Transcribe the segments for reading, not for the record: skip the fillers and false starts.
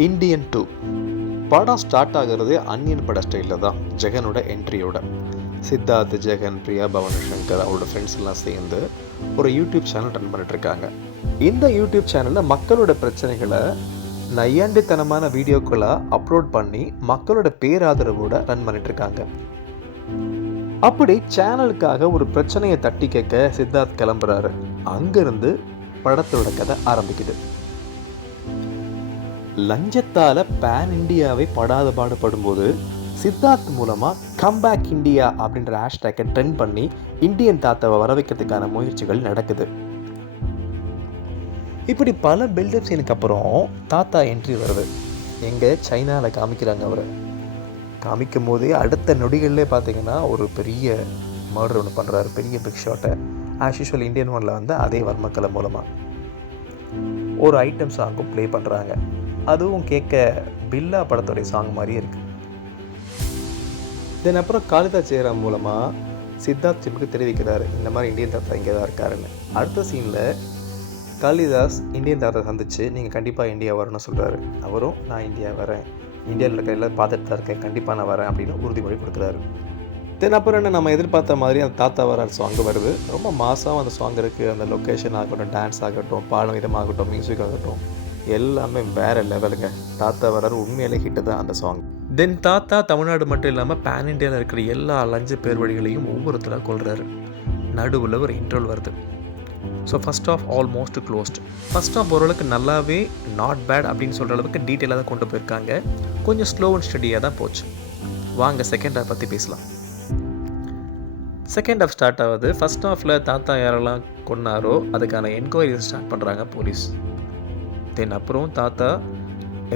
Indian 2 படம் start ஆகிறது அன்னியன் பட ஸ்டைலில் தான். ஜெகனோட என்ட்ரியோட சித்தார்த், ஜெகன், பிரியா பவானி சங்கர் அவரோட ஃப்ரெண்ட்ஸ் எல்லாம் சேர்ந்து ஒரு யூடியூப் சேனல் ரன் பண்ணிட்டுருக்காங்க. இந்த யூடியூப் சேனலில் மக்களோட பிரச்சனைகளை நையாண்டித்தனமான வீடியோக்களாக அப்லோட் பண்ணி மக்களோட பேராதரவோட ரன் பண்ணிட்டுருக்காங்க. அப்படி சேனலுக்காக ஒரு பிரச்சனையை தட்டி கேட்க சித்தார்த் கிளம்புறாரு. அங்கிருந்து படத்தோட கதை ஆரம்பிக்குது. லஞ்சத்தால பேன் இண்டியாவை படாத பாடுபடும்போது சித்தார்த் மூலமா கம்பேக் இண்டியா அப்படின்ற ஹேஷ்டேக்கை ட்ரெண்ட் பண்ணி இந்தியன் தாத்தாவை வர வைக்கிறதுக்கான முயற்சிகள் நடக்குது. இப்படி பல பில்டப் சீனுக்கு அப்புறம் தாத்தா என்ட்ரி வருது. எங்க சைனாவில் காமிக்கிறாங்க. அவரை காமிக்கும் போதே அடுத்த நொடிகள்லே பார்த்தீங்கன்னா ஒரு பெரிய மர்டர் ஒன்று பண்ணுறாரு. பெரிய பிக் ஷாட்டை ஆஸ் யூஷுவல் இந்தியன் ஒன்ல வந்து அதே வர்மக்கலை மூலமாக ஒரு ஐட்டம் சாங்கும் ப்ளே பண்ணுறாங்க. அதுவும் கேட்க பில்லா படத்துடைய சாங் மாதிரியே இருக்குது. தென் அப்புறம் காளிதாஸ் ஜெயராம் மூலமாக சித்தார்த் சிமுக்கு தெரிவிக்கிறாரு இந்த மாதிரி இந்தியன் தாத்தா இங்கே தான் இருக்காருன்னு. அடுத்த சீனில் காளிதாஸ் இந்தியன் தாத்தா சந்திச்சு நீங்கள் கண்டிப்பாக இந்தியா வரணும்னு சொல்கிறாரு. அவரும் நான் இந்தியா வரேன், இந்தியாவில் இருக்க எல்லாம் பார்த்துட்டு தான் இருக்கேன், கண்டிப்பாக நான் வரேன் அப்படின்னு உறுதிமொழி கொடுக்குறாரு. தென் அப்புறம் என்ன, நம்ம எதிர்பார்த்த மாதிரி அந்த தாத்தா வர சாங் வருது. ரொம்ப மாதம் அந்த சாங் இருக்குது. அந்த லொக்கேஷன் ஆகட்டும், டான்ஸ் ஆகட்டும், பாடம் விதமாகட்டும், மியூசிக் ஆகட்டும், எல்லாமே வேறு லெவலுங்க. தாத்தா வராரு, உண்மையிலே ஹிட்டு தான் அந்த சாங். தென் தாத்தா தமிழ்நாடு மட்டும் இல்லாமல் பேன் இண்டியாவில் இருக்கிற எல்லா லஞ்ச பேர் வழிகளையும் ஒவ்வொருத்தராக கொள்கிறாரு. நடுவில் ஒரு இன்ட்ரோல் வருது. So first half almost closed. First half ஓரளவுக்கு நல்லாவே நாட் பேட் அப்படின்னு சொல்கிற அளவுக்கு டீட்டெயிலாக தான் கொண்டு போயிருக்காங்க. கொஞ்சம் ஸ்லோ அண்ட் ஸ்டடியாக தான் போச்சு. வாங்க செகண்ட் ஹாஃப் பற்றி பேசலாம். செகண்ட் ஹாஃப் ஸ்டார்ட் ஆகுது. ஃபஸ்ட் ஹாஃபில் தாத்தா யாரெல்லாம் கொன்னாரோ அதுக்கான என்கொயரிஸ் ஸ்டார்ட் பண்ணுறாங்க போலீஸ். தென் அப்புறம் தாத்தா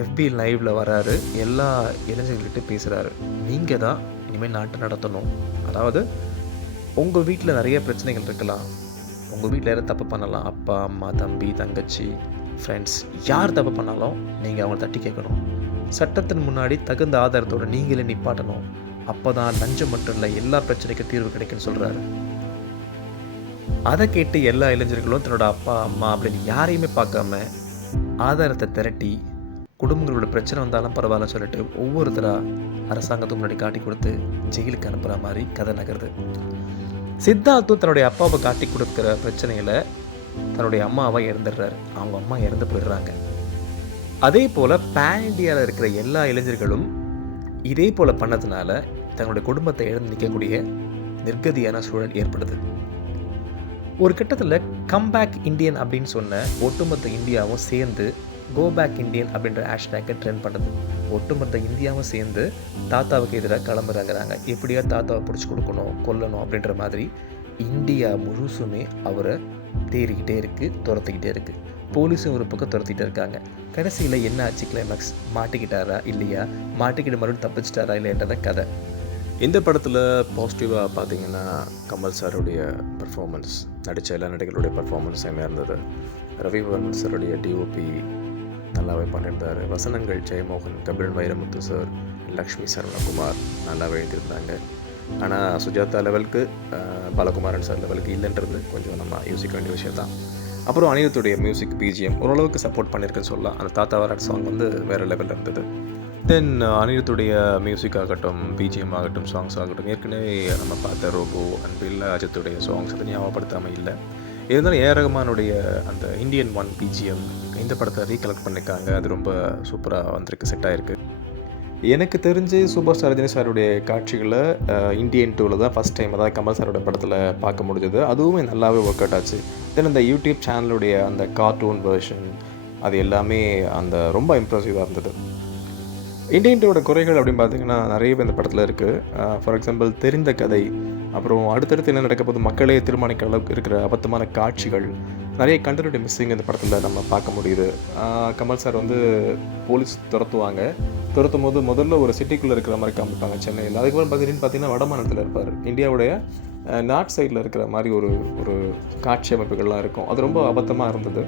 FB லைவில் வராரு. எல்லா இளைஞர்கள்கிட்ட பேசுகிறாரு. நீங்கள் தான் இனிமேல் நாட்டை நடத்தணும். அதாவது உங்கள் வீட்டில் நிறைய பிரச்சனைகள் இருக்கலாம், உங்கள் வீட்டில் யாரும் தப்பு பண்ணலாம், அப்பா, அம்மா, தம்பி, தங்கச்சி, ஃப்ரெண்ட்ஸ், யார் தப்பு பண்ணாலும் நீங்கள் அவங்கள தட்டி கேட்கணும். சட்டத்தின் முன்னாடி தகுந்த ஆதாரத்தோடு நீங்களே நிப்பாட்டணும். அப்போ தான் லஞ்சம் மட்டும் இல்லை, எல்லா பிரச்சனைக்கும் தீர்வு கிடைக்குன்னு சொல்கிறாரு. அதை கேட்டு எல்லா இளைஞர்களும் தன்னோட அப்பா, அம்மா அப்படின்னு யாரையுமே பார்க்காம ஆதாரத்தை திரட்டி குடும்பங்களோட பிரச்சனை வந்தாலும் பரவாயில்ல சொல்லிட்டு ஒவ்வொருத்தராக அரசாங்கத்துக்கு முன்னாடி காட்டி கொடுத்து ஜெயிலுக்கு அனுப்புகிற மாதிரி கதை நகருது. சித்தார்த்தும் தன்னுடைய அப்பாவை காட்டி கொடுக்குற பிரச்சனையில் தன்னுடைய அம்மாவை இறந்துடுறாரு. அவங்க அம்மா இறந்து போயிடுறாங்க. அதே போல் பேன் இண்டியாவில் இருக்கிற எல்லா இளைஞர்களும் இதே போல் பண்ணதுனால தங்களுடைய குடும்பத்தை இழந்து நிற்கக்கூடிய நிர்கதியான சூழல் ஏற்படுது. ஒரு கட்டத்தில் கம்பேக் இண்டியன் அப்படின்னு சொன்ன ஒட்டுமொத்த இந்தியாவும் சேர்ந்து கோபேக் இண்டியன் அப்படின்ற ஹேஷ்டேக்கை ட்ரெண்ட் பண்ணுது. ஒட்டுமொத்த இந்தியாவும் சேர்ந்து தாத்தாவுக்கு எதிராக கிளம்புறாங்கிறாங்க. எப்படியா தாத்தாவை பிடிச்சி கொடுக்கணும், கொல்லணும் அப்படின்ற மாதிரி இந்தியா முழுசுமே அவரை தேறிக்கிட்டே இருக்குது, துரத்திக்கிட்டே இருக்குது. போலீஸும் ஒரு பக்கம் துரத்திக்கிட்டே இருக்காங்க. கடைசியில் என்ன ஆச்சு கிளைமேக்ஸ்? மாட்டிக்கிட்டாரா இல்லையா, மாட்டிக்கிட்டு மறுபடியும் தப்பிச்சிட்டாரா இல்லைன்றத கதை. இந்த படத்தில் பாசிட்டிவாக பார்த்தீங்கன்னா கமல் சாருடைய பர்ஃபார்மன்ஸ், நடித்த எல்லா நடிகர்களுடைய பர்ஃபார்மன்ஸ் செம்மையாக இருந்தது. ரவிவர்மன் சாருடைய டிஓபி நல்லாவே பண்ணியிருந்தார். வசனங்கள் ஜெயமோகன், கபில் வைரமுத்து சார், லக்ஷ்மி சரவணகுமார் நல்லாவே எழுதியிருந்தாங்க. ஆனால் சுஜாதா லெவலுக்கு, பாலகுமாரன் சார் லெவலுக்கு இல்லைன்றது கொஞ்சம் நம்ம யோசிக்க வேண்டிய விஷயம் தான். அப்புறம் அனிருத்துடைய மியூசிக் பிஜிஎம் ஓரளவுக்கு சப்போர்ட் பண்ணியிருக்குன்னு சொல்லலாம். அந்த தாத்தா வராட் சாங் வந்து வேறு லெவலில் இருந்தது. தென் அனிருத்துடைய மியூசிக் ஆகட்டும், பிஜிஎம் ஆகட்டும், சாங்ஸ் ஆகட்டும், ஏற்கனவே நம்ம பார்த்த ரோபோ அன்பில் அஜித்துடைய சாங்ஸ் அதை ஞாபகப்படுத்தாமல் இல்லை. இருந்தாலும் ஏஆர் ரஹ்மானுடைய அந்த இந்தியன் 1 பிஜிஎம் இந்த படத்தை ரீகலெக்ட் பண்ணியிருக்காங்க. அது ரொம்ப சூப்பராக வந்திருக்கு, செட் ஆகிருக்கு. எனக்கு தெரிஞ்சு சூப்பர் ஸ்டார் ரஜினி சாருடைய காட்சிகளை இந்தியன் 2ல் தான் ஃபஸ்ட் டைம், அதாவது கமல் சாரோட படத்தில் பார்க்க முடிஞ்சது. அதுவுமே நல்லாவே ஒர்க் அவுட் ஆச்சு. தென் அந்த யூடியூப் சேனலுடைய அந்த கார்ட்டூன் வெர்ஷன் அது எல்லாமே அந்த ரொம்ப இம்ப்ரெசிவாக இருந்தது. இந்தியன் 2வோட குறைகள் அப்படின்னு பார்த்தீங்கன்னா நிறையவே இந்த படத்தில் இருக்குது. ஃபார் எக்ஸாம்பிள் தெரிந்த கதை, அப்புறம் அடுத்தடுத்து என்ன நடக்க போது மக்களே தீர்மானிக்கிற அளவுக்கு இருக்கிற அபத்தமான காட்சிகள், நிறைய கண்டினியூட்டி மிஸ்ஸிங் இந்த படத்தில் நம்ம பார்க்க முடியுது. கமல் சார் வந்து போலீஸ் துரத்தும் போது முதல்ல ஒரு சிட்டிக்குள்ளே இருக்கிற மாதிரி காமிப்பாங்க சென்னையில். அதுக்கப்புறம் பார்த்தீங்கன்னா வடமாநிலத்தில் இருப்பார். இந்தியாவுடைய நார்த் சைடில் இருக்கிற மாதிரி ஒரு காட்சி அமைப்புகள்லாம் இருக்கும். அது ரொம்ப அபத்தமாக இருந்தது.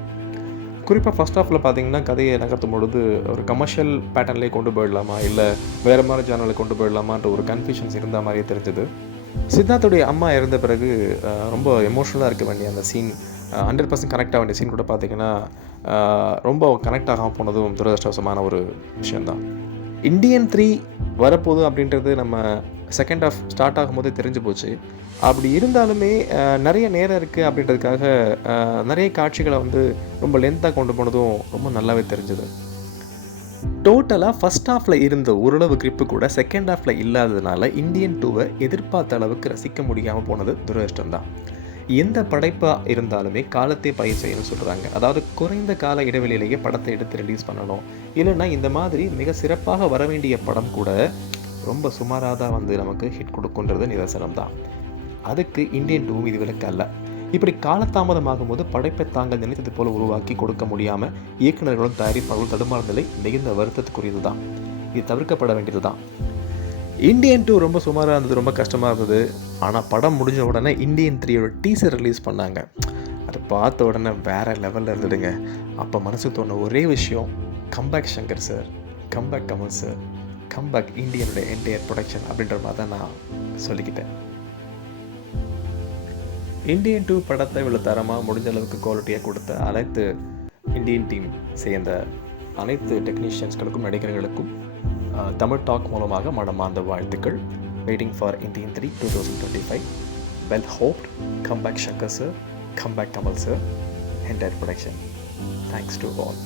குறிப்பாக ஃபஸ்ட் ஹாஃபில் பார்த்தீங்கன்னா கதையை நகர்த்தும் பொழுது ஒரு கமர்ஷியல் பேட்டர்ன்லேயே கொண்டு போயிடலாமா இல்லை வேறு மாதிரி சேனலில் கொண்டு போயிடலாமான்ற ஒரு கன்ஃபியூஷன்ஸ் இருந்த மாதிரியே தெரிஞ்சது. சித்தார்த்துடைய அம்மா இறந்த பிறகு ரொம்ப எமோஷ்னலாக இருக்க வேண்டிய அந்த சீன் 100% கனெக்ட் ஆக வேண்டிய சீன் கூட பார்த்தீங்கன்னா ரொம்ப கனெக்ட் ஆகாமல் போனதும் துரதிருஷ்டவசமான ஒரு விஷயந்தான். இந்தியன் 3 வரப்போகுது அப்படின்றது நம்ம செகண்ட் ஹாஃப் ஸ்டார்ட் ஆகும்போதே தெரிஞ்சு போச்சு. அப்படி இருந்தாலுமே நிறைய நேரம் இருக்குது அப்படின்றதுக்காக நிறைய காட்சிகளை வந்து ரொம்ப லென்த்தாக கொண்டு போனதும் ரொம்ப நல்லாவே தெரிஞ்சுது. டோட்டலாக ஃபஸ்ட் ஹாஃபில் இருந்த ஓரளவு கிரிப்பு கூட செகண்ட் ஹாஃபில் இல்லாததுனால இந்தியன் 2வை எதிர்பார்த்த அளவுக்கு ரசிக்க முடியாமல் போனது துரதிருஷ்டம்தான். எந்த படைப்பாக இருந்தாலுமே காலத்தை பயிர் செய்யணும்னு சொல்கிறாங்க. அதாவது குறைந்த கால இடைவெளியிலேயே படத்தை எடுத்து ரிலீஸ் பண்ணணும். இல்லைன்னா இந்த மாதிரி மிக சிறப்பாக வர வேண்டிய படம் கூட ரொம்ப சுமாராக தான் வந்து நமக்கு ஹிட் கொடுக்குன்றது நிதர்சனம் தான். அதுக்கு இந்தியன் 2 இது விலக்கு அல்ல. இப்படி காலதாமதமாகும் போது படைப்பை தாங்கள் நினைத்தது போல உருவாக்கி கொடுக்க முடியாமல் இயக்குநர்களும் தயாரிப்பாளர்களும் தடுமாறும் நிலை மிகுந்த வருத்தத்துக்குரியது தான். இது தவிர்க்கப்பட வேண்டியது தான். இந்தியன் 2 ரொம்ப சுமாராக இருந்தது, ரொம்ப கஷ்டமாக இருந்தது. ஆனால் படம் முடிஞ்ச உடனே இந்தியன் 3யோட டீசர் ரிலீஸ் பண்ணாங்க. அதை பார்த்த உடனே வேறு லெவலில் இருந்துடுங்க. அப்போ மனசுக்கு தோணுன ஒரே விஷயம், comeback Shankar sir, comeback Kamal sir, comeback இந்தியனோட என்டையர் ப்ரொடக்ஷன் அப்படின்ற மாதிரி தான் நான் சொல்லிக்கிட்டேன். இந்தியன் 2 படத்தை இவ்வளோ தரமாக முடிஞ்ச அளவுக்கு குவாலிட்டியாக கொடுத்த அனைத்து இந்தியன் டீம் சேர்ந்த அனைத்து டெக்னீஷியன்ஸ்களுக்கும் நடிகர்களுக்கும் தமிழ் டாக் மூலமாக மனமார்ந்த வாழ்த்துக்கள். Waiting for Indian 3 2025. Well hoped. Comeback Shankar sir, comeback Kamal sir, entire production. Thanks to all.